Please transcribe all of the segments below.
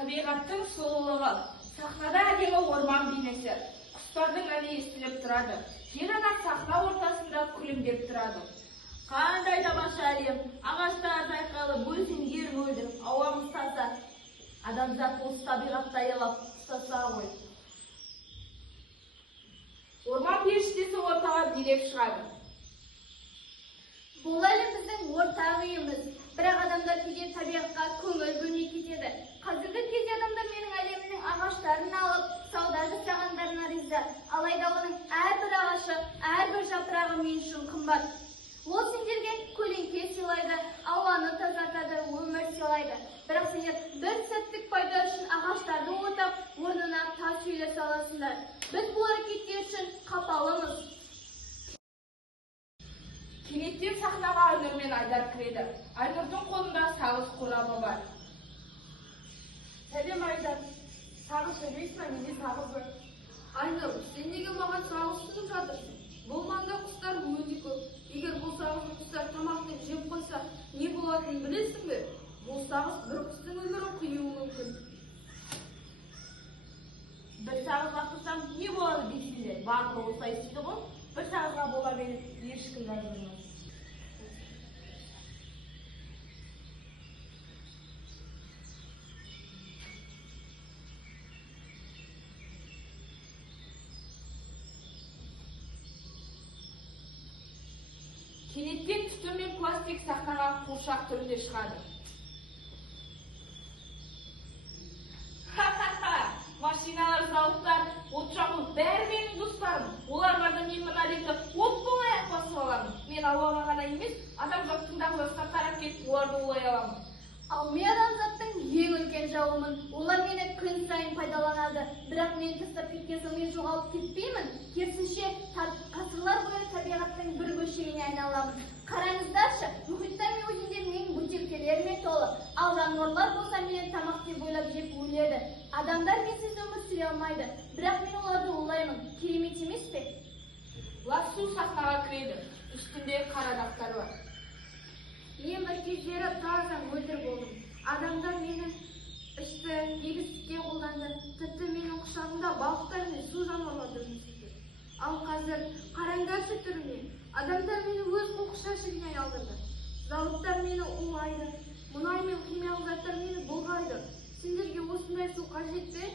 Табиғаттың сұлулығы, сахнада әдемі орман бейнесі, құстардың әні естіліп тұрады. Жер ана сахна ортасында күлімдеп тұрады. Қандай тамаша әлем, ағаштар жайқалып, өзендер мөлдір, ауамыз таза. Адамзат осы табиғатты аялап ұстаса ғой. Орман періштесі ортаға билеп шығады. Бұл әлем біздің ортақ үйіміз, бірақ адамдар кейде табиғатқа көңіл бөлмей кетеді. Қазіргі кезде адамдар менің әлемімнің ағаштарын алып, сауда жасағандарына риза. Алайда оның әрбір ағашы, әрбір жапырағы мен үшін қымбат. Ол сендерге көлеңке сыйлайды, ауаны тазартады, өмір сыйлайды. Бірақ сендер бір сәттік пайда үшін ағаштарды отап, орнына тас үйлер саласыңдар. Біз бұл әрекеттер үшін қапалымыз. Кенеттен сахнаға Айнұр мен Айдар кіреді. Айнұрдың қолында сағыз қорабы бар. Сәлем Айдар, сағыз сөйлейсің бе, менде сағыз бар. Айнұр, сен неге маған сағыз тұтып жатырсың? Бұл маңда құстар өте көп. Егер бұл сағызды құстар тамақтың жеп қойса, не болатынын білесің бе? Бұл сағыз бір құстың өмірін қиюы мүмкін. Бір сағызға тұрсам не болады дейсіңдер? Барлығы осылай істейді ғой. Bir sağlığa bola benim ilişkiler bulmaz. Кенеттен түтін мен пластик сақтаған қуыршақ түрінде шығады. Машиналар, зауыттар, от жағу бәрі менің достарым. Олар барда мен мына әлемді от болайық басып аламын. Мен ауаға ғана емес, адамзаттың да жасқа тарап кетіп, оларды олай аламын. Ал мен адамзаттың ең үлкен жауымын. Олар мені күн сайын пайдаланады. Бірақ мен тастап кеткен соң мен жоғалып кетпеймін. Керісінше, ғасырлар бойы табиғаттың бір бөлшегіне айналамын. Қараңыздаршы, мұхиттар мен өзендердің бөтелкелерімен толы. Ал жануарлар болса мені тамақ деп ойлап жеп өледі. Адамдар менсіз өмір сүре алмайды. Бірақ мен оларды олаймын. Керемет емес пе? Лассу сахнаға кіреді. Үстінде қара дақтар бар. Мен бір кездері таза мөлдір болдым. Адамдар мені ішті, егістікке қолданды. Тіпті менің құшағымда балықтар мен су жануарлары өсті. Ал қазір қараңдаршы түріне. Адамдар мені өз қоқыс жәшігіне айналдырды. Зауыттар мені улайды. Мұнай мен химиялық заттар мені бұлғайды. Сендерге осындай су қажет пе?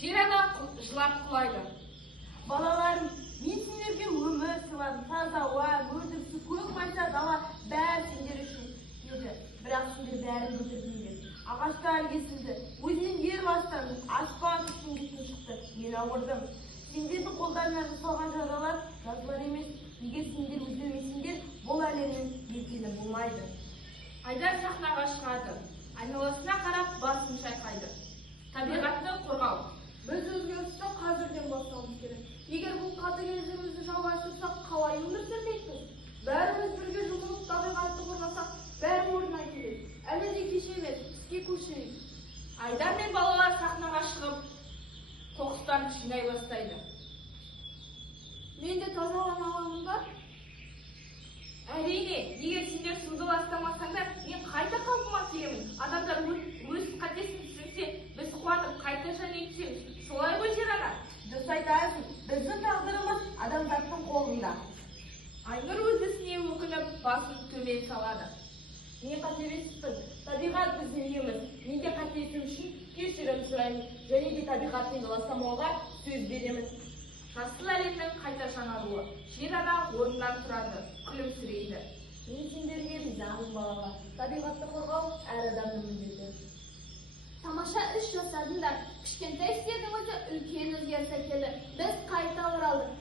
Жер ана жылап құлайды. Балаларым, мен сендерге өмір сыйладым, таза ауа, мөлдір су, көк майса дала бәрі сендер үшін еді. Бірақ сендер бәрін бүлдірдіңдер. Ағаштар кесілді, өзендер бастады, аспан үстін шықты. Мен ауырдым. Сендердің қолдарына жасалған жазалар жазылар емес. Егер сендер өзгермесеңдер, бұл әлемнің бекені болмайды. Айдар сахнаға шығады. Айналасына қарап басын шайқайды. Табиғатты қорғау. Біз өзгерісті қазірден бастауымыз керек. Егер бұл қатыгездігімізді жалғастырсақ, қалай өмір сүрмекпіз? Бәріміз бірге жұмылып табиғатты қорғасақ, бәрі орнына келеді. Әлі де кеш емес, іске көшейік. Айдар мен балалар сахнаға шығып, қоқыстан жинай бастайды. Мен де тазалана аламын ба? Әрине, егер сендер суды ластамасаңдар, мен қайта қалпыма келемін. Адамдар өз қатесін түсірсе, біз қуанып қайта және етсеміз. Солай ғой жер ана? Дұрыс айтасың, біздің тағдырымыз адамзаттың қолында. Айнұр өз ісіне өкініп, басын төмен салады. Мен қателестім. Табиғат біздің үйіміз. Мен де қателесім үшін кешірім сұраймын. Және де табиғатты ластамауға сөз беремін. жасыл әлемнің қайта жаңаруы. Жер ана орнынан тұрады, күлімсірейді. Мен сендерге ризамын балалар. Табиғатты қорғау әр адамның міндеті. Тамаша іс жасадыңдар. Кішкентай істердің өзі үлкен өзгеріс әкелді. Біз қайта оралдық.